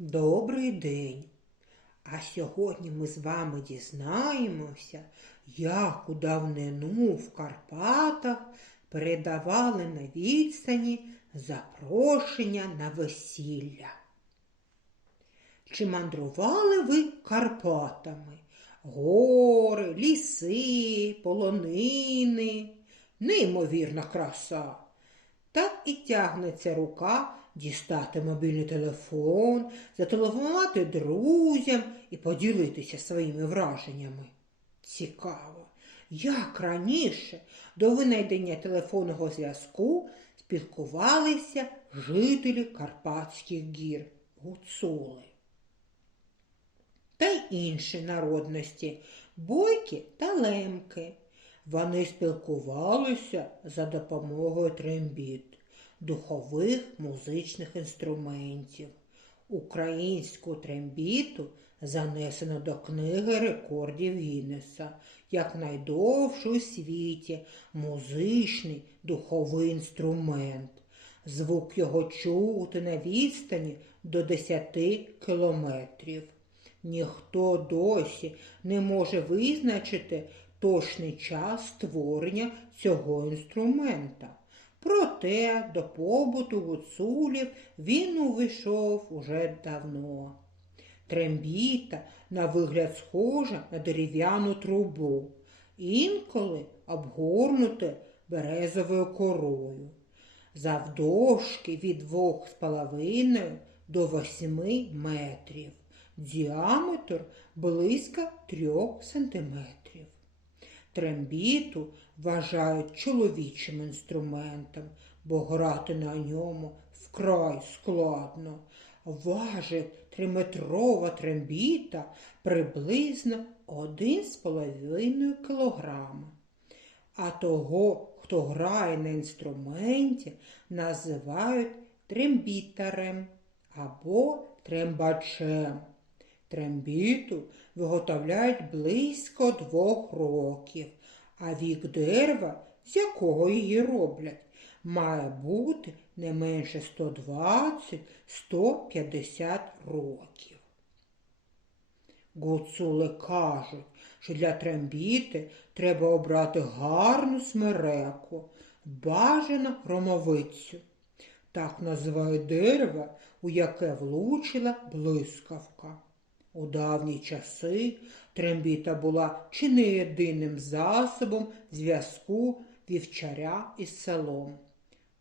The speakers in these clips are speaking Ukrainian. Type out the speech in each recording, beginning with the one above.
Добрий день. А сьогодні ми з вами дізнаємося, як у давнину в Карпатах передавали на відстані запрошення на весілля. Чи мандрували ви Карпатами? Гори, ліси, полонини, неймовірна краса. Так і тягнеться рука дістати мобільний телефон, зателефонувати друзям і поділитися своїми враженнями. Цікаво, як раніше до винайдення телефонного зв'язку спілкувалися жителі Карпатських гір гуцули. Та й інші народності бойки та лемки. Вони спілкувалися за допомогою трембіт, духових музичних інструментів. Українську трембіту занесено до книги рекордів Гіннеса як найдовший у світі музичний духовий інструмент. Звук його чути на відстані до 10 кілометрів. Ніхто досі не може визначити точний час створення цього інструмента. Проте до побуту гуцулів він увійшов уже давно. Трембіта на вигляд схожа на дерев'яну трубу, інколи обгорнуте березовою корою. Завдовжки від двох з половиною до восьми метрів, діаметр близько трьох сантиметрів. Трембіту вважають чоловічим інструментом, бо грати на ньому вкрай складно. Важить триметрова трембіта приблизно 1,5 кілограма. А того, хто грає на інструменті, називають трембітарем або трембачем. Трембіту виготовляють близько двох років, а вік дерева, з якого її роблять, має бути не менше 120-150 років. Гуцули кажуть, що для трембіти треба обрати гарну смереку, бажано громовицю. Так називають дерево, у яке влучила блискавка. У давні часи трембіта була чи не єдиним засобом зв'язку вівчаря із селом.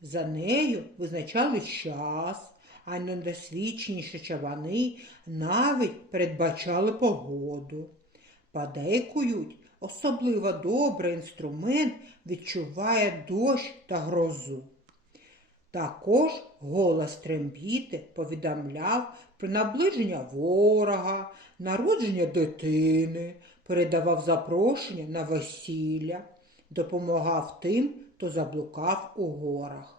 За нею визначали час, а недосвідченіші чавани навіть передбачали погоду. Подейкують, особливо добрий інструмент відчуває дощ та грозу. Також голос трембіти повідомляв про наближення ворога, народження дитини, передавав запрошення на весілля, допомагав тим, хто заблукав у горах.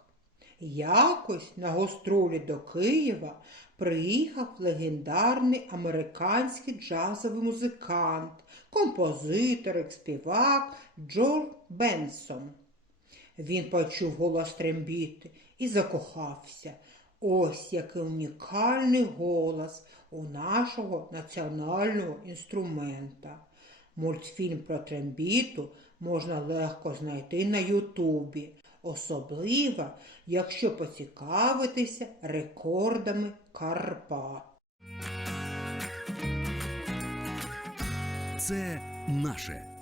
Якось на гостролі до Києва приїхав легендарний американський джазовий музикант, композитор і співак Джордж Бенсон. Він почув голос трембіти і закохався. Ось який унікальний голос у нашого національного інструмента. Мультфільм про трембіту можна легко знайти на Ютубі, особливо, якщо поцікавитися рекордами Карпат. Це наше.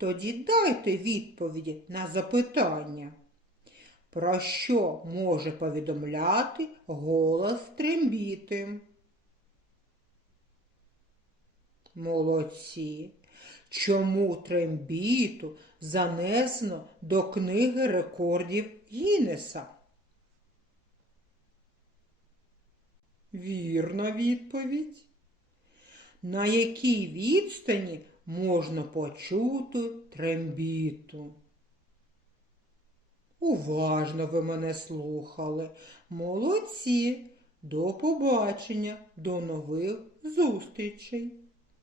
Тоді дайте відповіді на запитання. Про що може повідомляти голос трембіти? Молодці. Чому трембіту занесено до книги рекордів Гіннеса? Вірна відповідь. На якій відстані можна почути трембіту? Уважно ви мене слухали. Молодці. До побачення, до нових зустрічей.